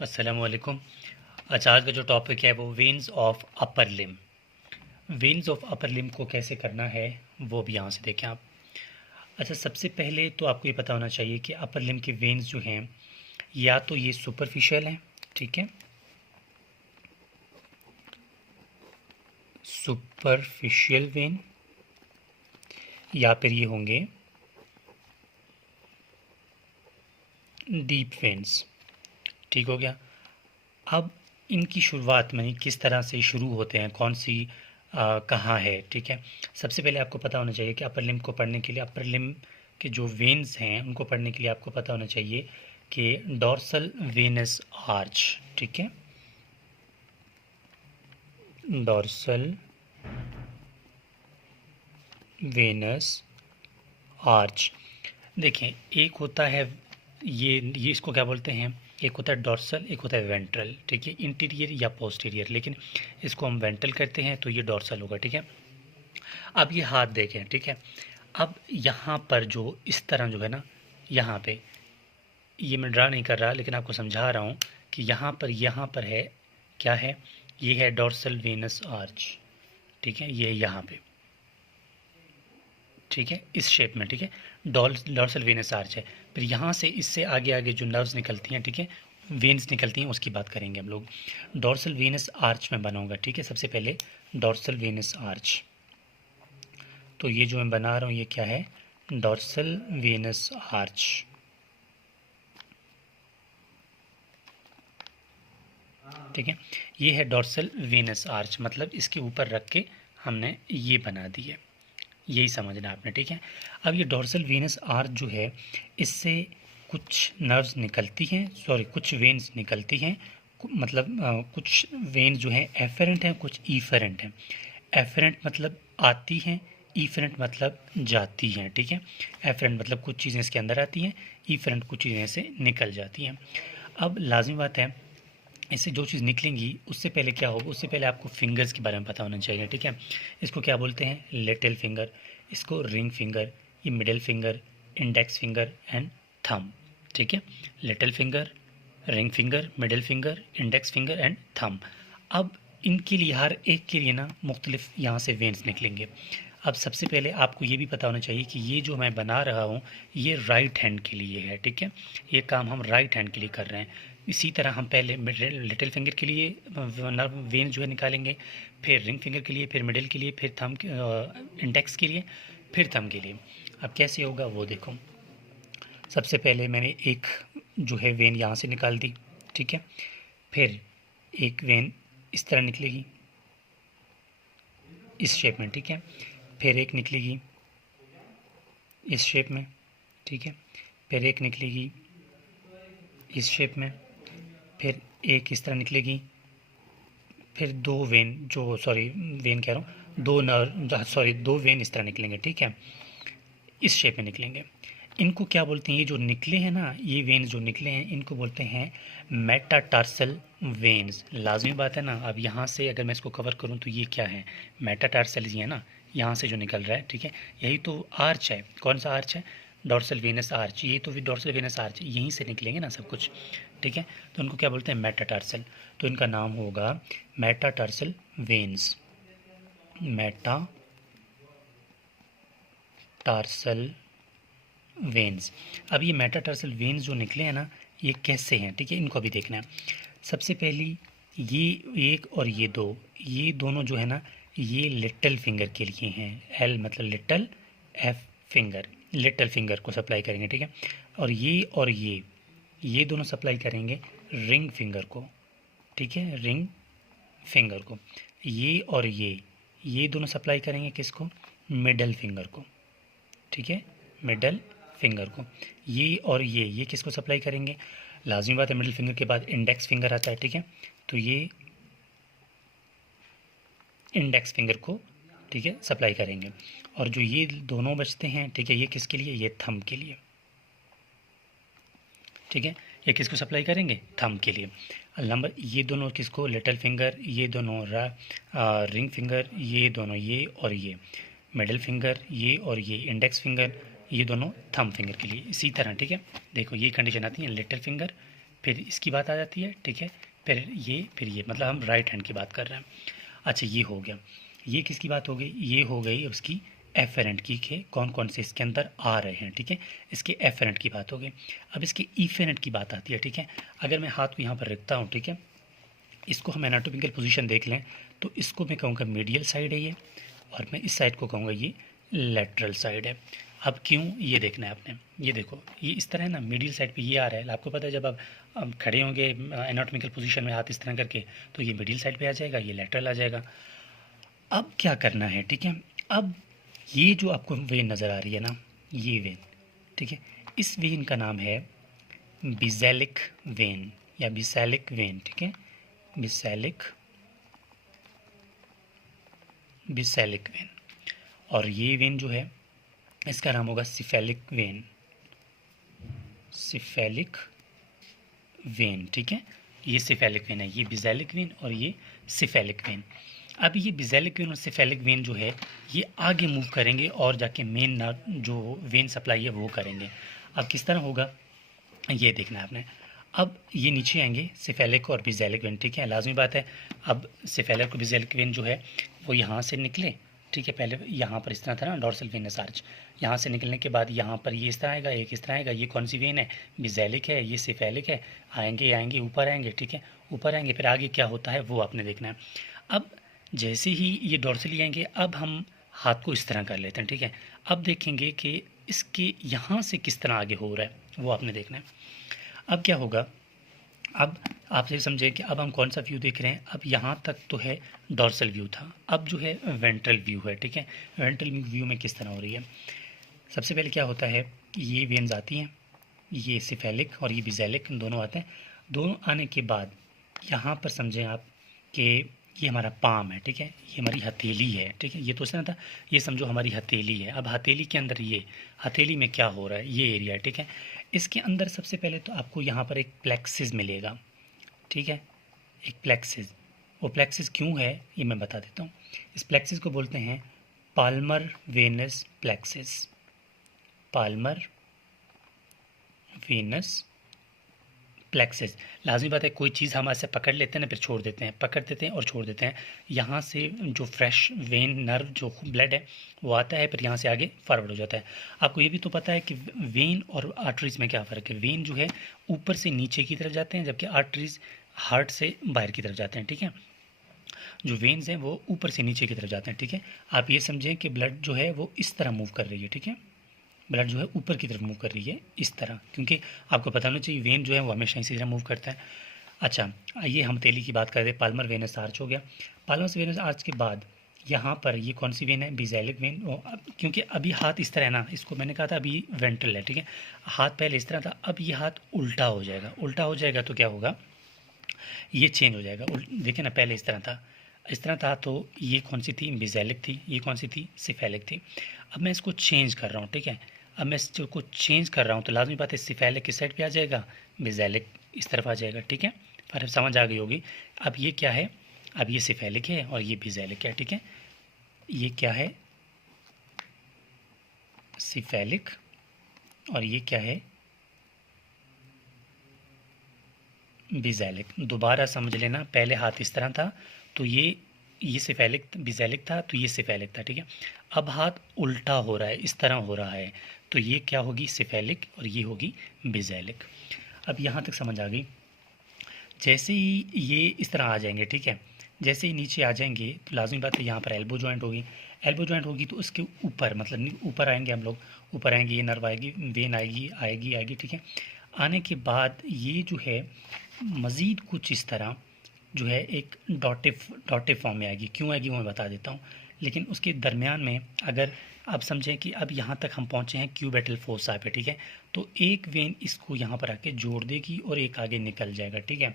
अस्सलामुअलैकुम। अच्छा, आज का जो टॉपिक है वो veins of upper limb. Veins of upper limb को कैसे करना है वो भी यहाँ से देखें आप। अच्छा, सबसे पहले तो आपको ये पता होना चाहिए कि अपर लिम के वेन्स जो हैं या तो ये सुपरफिशियल हैं, ठीक है, सुपरफिशियल वेन, या फिर ये होंगे डीप वेन्स। ठीक हो गया। अब इनकी शुरुआत में किस तरह से शुरू होते हैं, कौन सी कहाँ है, ठीक है। सबसे पहले आपको पता होना चाहिए कि अपर लिम्ब को पढ़ने के लिए, अपर लिम्ब के जो वेन्स हैं उनको पढ़ने के लिए आपको पता होना चाहिए कि डॉर्सल वेनस आर्च, ठीक है, डॉर्सल वेनस आर्च। देखें, एक होता है ये इसको क्या बोलते हैं, एक होता है डॉर्सल, एक होता है वेंट्रल, ठीक है, इंटीरियर या पोस्टीरियर, लेकिन इसको हम वेंट्रल करते हैं तो ये डॉर्सल होगा, ठीक है। अब ये हाथ देखें, ठीक है। अब यहाँ पर जो इस तरह जो है ना, यहाँ पे ये मैं ड्रा नहीं कर रहा लेकिन आपको समझा रहा हूँ कि यहाँ पर है, क्या है, ये है डॉर्सल वेनस आर्च, ठीक है, ये है यहाँ पे, ठीक है, इस शेप में, ठीक है, डॉर्सल वेनस आर्च है। फिर यहाँ से इससे आगे आगे जो नर्व्स निकलती हैं, ठीक है, वेन्स निकलती हैं, उसकी बात करेंगे हम लोग। डॉर्सल वेनस आर्च में बनाऊंगा, ठीक है। सबसे पहले डॉर्सल वेनस आर्च, तो ये जो मैं बना रहा हूँ ये क्या है, डॉर्सल वेनस आर्च, ठीक है। ये है डॉर्सल वेनस आर्च, मतलब इसके ऊपर रख के हमने ये बना दी है, यही समझना आपने, ठीक है। अब ये डॉर्सल वेनस आर्च जो है, इससे कुछ नर्व्स निकलती हैं, सॉरी कुछ वेन्स निकलती हैं, मतलब कुछ वेन्स जो हैं एफरेंट हैं, कुछ ईफरेंट हैं। एफरेंट मतलब आती हैं, ईफरेंट मतलब जाती हैं, ठीक है। एफरेंट मतलब कुछ चीज़ें इसके अंदर आती हैं, ईफरेंट कुछ चीज़ें से निकल जाती हैं। अब लाजमी बात है, इससे जो चीज़ निकलेंगी उससे पहले क्या होगा, उससे पहले आपको फिंगर्स के बारे में पता होना चाहिए, ठीक है। इसको क्या बोलते हैं, लिटिल फिंगर, इसको रिंग फिंगर, ये middle finger, index finger and thumb, ठीक है। Little finger, ring finger, middle finger, index finger and thumb. अब इनके लिए हर एक के लिए ना मुख्तलिफ यहाँ से वेन्स निकलेंगे। अब सबसे पहले आपको ये भी पता होना चाहिए कि ये जो मैं बना रहा हूँ ये राइट हैंड के लिए है, ठीक है, ये काम हम राइट हैंड के लिए कर रहे हैं। इसी तरह हम पहले लिटिल फिंगर के लिए नर्व वेन जो है निकालेंगे, फिर रिंग फिंगर के लिए, फिर मिडिल के लिए, फिर थंब इंडेक्स के लिए, फिर थंब के लिए। अब कैसे होगा वो देखो। सबसे पहले मैंने एक जो है वेन यहाँ से निकाल दी, ठीक है, फिर एक वेन इस तरह निकलेगी, इस शेप में, ठीक है, फिर एक निकलेगी इस शेप में, ठीक है, फिर एक निकलेगी इस शेप में, फिर एक इस तरह निकलेगी, फिर दो वेन जो सॉरी वेन कह रहा हूँ, दो वेन इस तरह निकलेंगे, ठीक है, इस शेप में निकलेंगे। इनको क्या बोलते हैं, ये जो निकले हैं ना, ये वेन्स जो निकले हैं इनको बोलते हैं मेटाटार्सल वेन्स। लाजमी बात है ना, अब यहाँ से अगर मैं इसको कवर करूँ तो ये क्या है, मेटाटार्सल ही है ना, यहाँ से जो निकल रहा है, ठीक है, यही तो आर्च है। कौन सा आर्च है, डॉर्सल वेनस आर्च, ये तो डॉर्सल वेनस आर्च, यहीं से निकलेंगे ना सब कुछ, ठीक है। तो उनको क्या बोलते हैं, मेटाटार्सल, तो इनका नाम होगा मेटाटार्सल वेन्स, मेटाटार्सल वेन्स। अब ये मेटाटार्सल वेन्स जो निकले हैं ना, ये कैसे हैं, ठीक है, इनको अभी देखना है। सबसे पहली ये एक और ये दोनों जो है ना, ये लिटिल फिंगर के लिए हैं, एल मतलब little, F finger, little finger को सप्लाई करेंगे, ठीक है। और ये दोनों सप्लाई करेंगे रिंग फिंगर को, ठीक है, रिंग फिंगर को। ये और ये दोनों सप्लाई करेंगे किसको, मिडल फिंगर को, ठीक है, मिडल फिंगर को। ये और ये किसको सप्लाई करेंगे, लाजमी बात है मिडिल फिंगर के बाद इंडेक्स फिंगर आता है, ठीक है, तो ये इंडेक्स फिंगर को, ठीक है, सप्लाई करेंगे। और जो ये दोनों बचते हैं, ठीक है, ये किसके लिए, ये थंब के लिए, ठीक है, ये किसको सप्लाई करेंगे, थंब के लिए। नंबर ये दोनों किसको, लिटिल फिंगर, ये दोनों रिंग फिंगर, ये दोनों ये और ये मिडिल फिंगर, ये और ये इंडेक्स फिंगर, ये दोनों थंब फिंगर के लिए। इसी तरह, ठीक है, देखो ये कंडीशन आती है, लिटिल फिंगर, फिर इसकी बात आ जाती है, ठीक है, फिर ये मतलब हम राइट हैंड की बात कर रहे हैं। अच्छा, ये हो गया। ये किसकी बात हो गई? ये हो गई उसकी एफेरेंट की के कौन कौन से इसके अंदर आ रहे हैं, ठीक है, इसके एफेरेंट की बात हो गई। अब इसके इफेरेंट की बात आती है, ठीक है। अगर मैं हाथ को यहाँ पर रखता हूँ, ठीक है, इसको हम एनाटोमिकल पोजीशन देख लें तो इसको मैं कहूँगा मीडियल साइड है ये, और मैं इस साइड को कहूँगा ये लेटरल साइड है। अब क्यों, ये देखना है आपने। ये देखो, ये इस तरह है ना, मीडियल साइड पे ये आ रहा है, आपको पता है जब आप खड़े होंगे एनाटोमिकल पोजीशन में हाथ इस तरह करके, तो ये मीडियल साइड पे आ जाएगा, ये लेटरल आ जाएगा। अब क्या करना है, ठीक है, अब ये जो आपको वेन नज़र आ रही है ना, ये वेन, ठीक है, इस वेन का नाम है बिसेलिक वेन या बिसेलिक वेन, ठीक है, बिसेलिक वेन। और ये वेन जो है इसका नाम होगा सिफेलिक वेन, ठीक है, ये सिफेलिक वेन है, ये बिसेलिक वेन और ये सिफेलिक वेन। अब ये बिसेलिक वेन और सिफेलिक वेन जो है ये आगे मूव करेंगे और जाके मेन जो वेन सप्लाई है वो करेंगे। अब किस तरह होगा ये देखना है आपने। अब ये नीचे आएंगे सिफेलिक और बिसेलिक वेन, ठीक है, लाजमी बात है। अब सिफेलिक और बिसेलिक वेन जो है वो यहाँ से निकले, ठीक है, पहले यहाँ पर इस तरह था ना डॉर्सल वेनस आर्च, यहाँ से निकलने के बाद यहाँ पर ये इस तरह आएगा, एक इस तरह आएगा, ये कौन सी वेन है? बिसेलिक है, ये सिफेलिक है। आएंगे ऊपर आएंगे, ठीक है, ऊपर आएंगे, फिर आगे क्या होता है वो आपने देखना है। अब जैसे ही ये डॉर्सली आएंगे, अब हम हाथ को इस तरह कर लेते हैं, ठीक है। अब देखेंगे कि इसके यहाँ से किस तरह आगे हो रहा है वो आपने देखना है। अब क्या होगा, अब आप ये समझें कि अब हम कौन सा व्यू देख रहे हैं। अब यहाँ तक तो है डॉर्सल व्यू था, अब जो है वेंट्रल व्यू है, ठीक है। वेंट्रल व्यू में किस तरह हो रही है, सबसे पहले क्या होता है, ये वेन्स आती हैं, ये सिफेलिक और ये बिसेलिक दोनों आते हैं। दोनों आने के बाद यहाँ पर समझें आप कि ये हमारा पाम है, ठीक है, ये हमारी हथेली है, ठीक है, ये तो सुना था, ये समझो हमारी हथेली है। अब हथेली के अंदर ये हथेली में क्या हो रहा है, ये एरिया है, ठीक है। इसके अंदर सबसे पहले तो आपको यहाँ पर एक प्लेक्सिस मिलेगा, ठीक है, एक प्लेक्सिस। वो प्लेक्सिस क्यों है ये मैं बता देता हूँ। इस प्लेक्सिस को बोलते हैं palmar venous plexus, palmar venous plexus. लाजमी बात है, कोई चीज़ हम ऐसे पकड़ लेते हैं ना, फिर छोड़ देते हैं, पकड़ देते हैं और छोड़ देते हैं। यहाँ से जो फ्रेश वेन नर्व जो ब्लड है वो आता है, फिर यहाँ से आगे फॉरवर्ड हो जाता है। आपको ये भी तो पता है कि वेन और आर्टरीज में क्या फ़र्क है। वेन जो है ऊपर से नीचे की तरफ जाते हैं, जबकि आर्टरीज हार्ट से बाहर की तरफ जाते हैं, ठीक है। जो वेन्स हैं वो ऊपर से नीचे की तरफ जाते हैं, ठीक है। आप ये समझें कि ब्लड जो है वो इस तरह मूव कर रही है, ठीक है, ब्लड जो है ऊपर की तरफ मूव कर रही है इस तरह, क्योंकि आपको पता होना चाहिए वेन जो है वो हमेशा इसी तरह मूव करता है। अच्छा, ये हम हथेली की बात कर रहे हैं, पाल्मर वेनस आर्च हो गया। पाल्मर वेनस आर्च के बाद यहाँ पर ये कौन सी वेन है, बिसेलिक वेन। क्योंकि अभी हाथ इस तरह है ना, इसको मैंने कहा था अभी वेंट्रल है, ठीक है, हाथ पहले इस तरह था, अब ये हाथ उल्टा हो जाएगा। उल्टा हो जाएगा तो क्या होगा, ये चेंज हो जाएगा। देखिए ना, पहले इस तरह था तो ये कौन सी थी, बिसेलिक थी, ये कौन सी थी, सिफेलिक थी। अब मैं इसको चेंज कर रहा हूँ, ठीक है, अब मैं इसको चेंज कर रहा हूँ तो लाजमी बात है सिफेलिक किस साइड पे आ जाएगा, बिसेलिक इस तरफ आ जाएगा, ठीक है। पर समझ आ गई होगी। अब ये क्या है, अब ये सिफेलिक है और ये बिसेलिक है, ठीक है, ये क्या है, सिफेलिक और ये क्या है, बिसेलिक। दोबारा समझ लेना, पहले हाथ इस तरह था तो ये सिफेलिक बिसेलिक था, तो ये सिफेलिक था, ठीक है। अब हाथ उल्टा हो रहा है, इस तरह हो रहा है, तो ये क्या होगी, सिफेलिक और ये होगी बिसेलिक। अब यहाँ तक समझ आ गई। जैसे ही ये इस तरह आ जाएंगे, ठीक है, जैसे ही नीचे आ जाएंगे तो लाजमी बात है यहाँ पर एल्बो जॉइंट होगी। एल्बो जॉइंट होगी तो उसके ऊपर मतलब ऊपर आएंगे हम लोग, ऊपर आएंगे, ये नर्व आएगी, वेन आएगी, ठीक है। आने के बाद ये जो है मज़ीद कुछ इस तरह जो है एक डॉटे फॉर्म में आएगी। क्यों आएगी वो मैं बता देता हूँ, लेकिन उसके दरमियान में अगर आप समझें कि अब यहाँ तक हम पहुँचे हैं क्यूबेटल फोसा पे, ठीक है, तो एक वेन इसको यहाँ पर आके जोड़ देगी और एक आगे निकल जाएगा, ठीक है।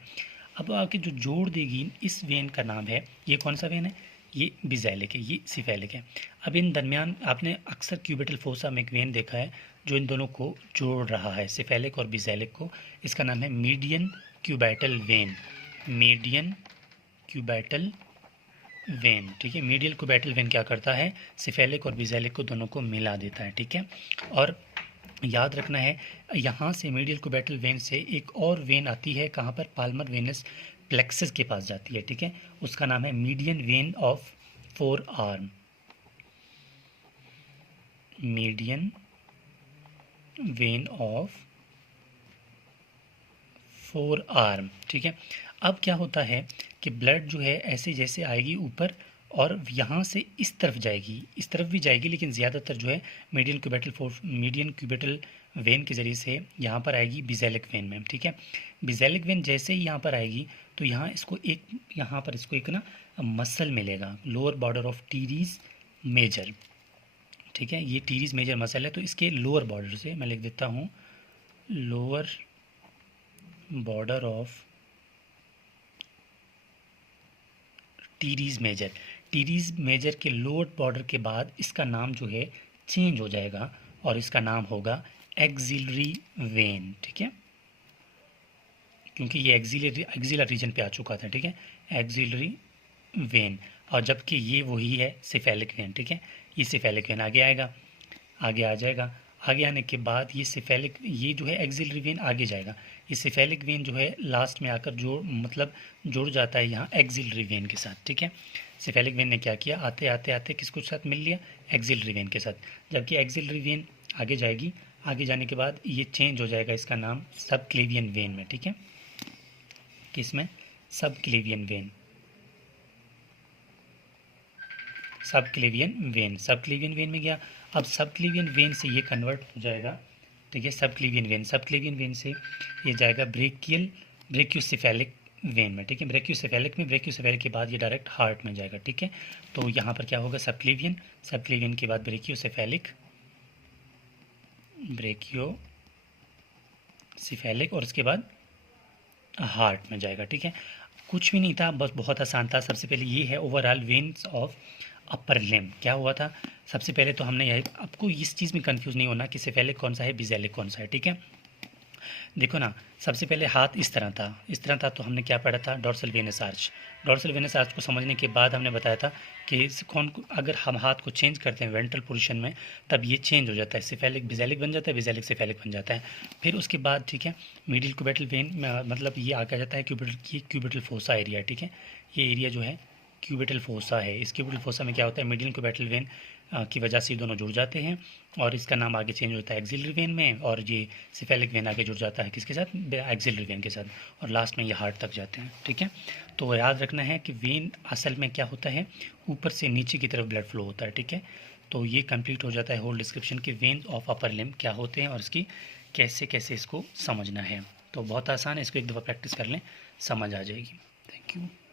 अब आके जो जोड़ देगी इस वेन का नाम है, ये कौन सा वेन है, ये बिसेलिक है, ये सिफेलिक है। अब इन दरमियान आपने अक्सर क्यूबेटल फोसा में एक वेन देखा है जो इन दोनों को जोड़ रहा है, सिफेलिक और बिसेलिक को। इसका नाम है मीडियन क्यूबेटल वेन, मीडियन क्यूबेटल वेन, ठीक है। मीडियल क्यूबेटल वेन क्या करता है, सिफेलिक और बिसेलिक को दोनों को मिला देता है, ठीक है। और याद रखना है, यहाँ से मीडियल क्यूबिटल वेन से एक और वेन आती है, कहाँ पर, पाल्मर वेनस प्लेक्सस के पास जाती है, ठीक है। उसका नाम है median when of four arm, median when of four arm, ठीक है। अब क्या होता है कि ब्लड जो है ऐसे जैसे आएगी ऊपर और यहाँ से इस तरफ जाएगी, इस तरफ भी जाएगी, लेकिन ज़्यादातर जो है मीडियन क्यूबिटल वेन के ज़रिए से यहाँ पर आएगी बिजेलिक वेन में, ठीक है। बिजेलिक वेन जैसे ही यहाँ पर आएगी तो यहाँ पर इसको एक ना मसल मिलेगा, lower border of teres major, ठीक है। ये टीरीज मेजर मसल है, तो इसके लोअर बॉर्डर से मैं लिख देता हूँ, lower border of teres major. Teres major के लोअर बॉर्डर के बाद इसका नाम जो है चेंज हो जाएगा और इसका नाम होगा एक्सिलरी वेन, ठीक है, क्योंकि ये एक्सिलर रीजन पे आ चुका था, ठीक है, एक्सिलरी वेन। और जबकि ये वही है सिफेलिक वेन, ठीक है। ये सिफेलिक वेन आगे आएगा, आगे आ जाएगा, आगे आने के बाद ये जो है एक्सिलरी वेन आगे जाएगा, ये सिफेलिक वेन जो है लास्ट में आकर जुड़ जाता है यहाँ एक्सिलरी वेन के साथ, ठीक है। सिफेलिक वेन ने क्या किया, आते आते आते किसको साथ मिल लिया, एक्सिलरी वेन के साथ। जबकि एक्सिलरी वेन आगे जाएगी, आगे जाने के बाद ये चेंज हो जाएगा इसका नाम सब क्लेवियन वेन में, ठीक है, किसमें, सब क्लेवियन वेन, सब क्लेवियन वेन में गया। अब सब क्लेवियन वेन से ये कन्वर्ट हो जाएगा, ठीक है, सब क्लेवियन वेन से ये जाएगा ब्रेक्यूसेफेलिक वेन में, ठीक है। ब्रेक्यूसेफेलिक के बाद ये डायरेक्ट हार्ट में जाएगा, ठीक है। तो यहाँ पर क्या होगा, सब क्लेवियन के बाद ब्रेक्यूसेफेलिक और उसके बाद हार्ट में जाएगा, ठीक है। कुछ भी नहीं था, बस बहुत आसान था। सबसे पहले ये है overall veins of upper limb. क्या हुआ था, सबसे पहले तो हमने यही, आपको इस चीज़ में कंफ्यूज नहीं होना कि सेफेलिक कौन सा है, बिजेलिक कौन सा है, ठीक है। देखो ना, सबसे पहले हाथ इस तरह था, तो हमने क्या पढ़ा था, डॉर्सल वेनस आर्च को समझने के बाद हमने बताया था कि अगर हम हाथ को चेंज करते हैं वेंट्रल पोजीशन में, तब ये चेंज हो जाता है, सेफेलिक बिजेलिक बन जाता है, बिजेलिक सेफेलिक बन जाता है। फिर उसके बाद, ठीक है, मिडिल क्यूबिटल वेन, मतलब ये आगे जाता है क्यूबिटल फोसा एरिया, ठीक है। ये एरिया जो है क्यूबिटल फोसा है। इस क्यूबिटल फोसा में क्या होता है, मिडिल क्यूबिटल वेन की वजह से ये दोनों जुड़ जाते हैं और इसका नाम आगे चेंज होता है एक्सिलरी वेन में, और ये सिफेलिक वेन आगे जुड़ जाता है किसके साथ, एक्सिलरी वेन के साथ, और लास्ट में ये हार्ट तक जाते हैं, ठीक है। तो याद रखना है कि वेन असल में क्या होता है, ऊपर से नीचे की तरफ ब्लड फ्लो होता है, ठीक है। तो ये कंप्लीट हो जाता है होल डिस्क्रिप्शन कि वेन ऑफ अपर लिम्ब क्या होते हैं और इसकी कैसे कैसे इसको समझना है। तो बहुत आसान है, इसको एक दफ़ा प्रैक्टिस कर लें, समझ आ जाएगी। Thank you.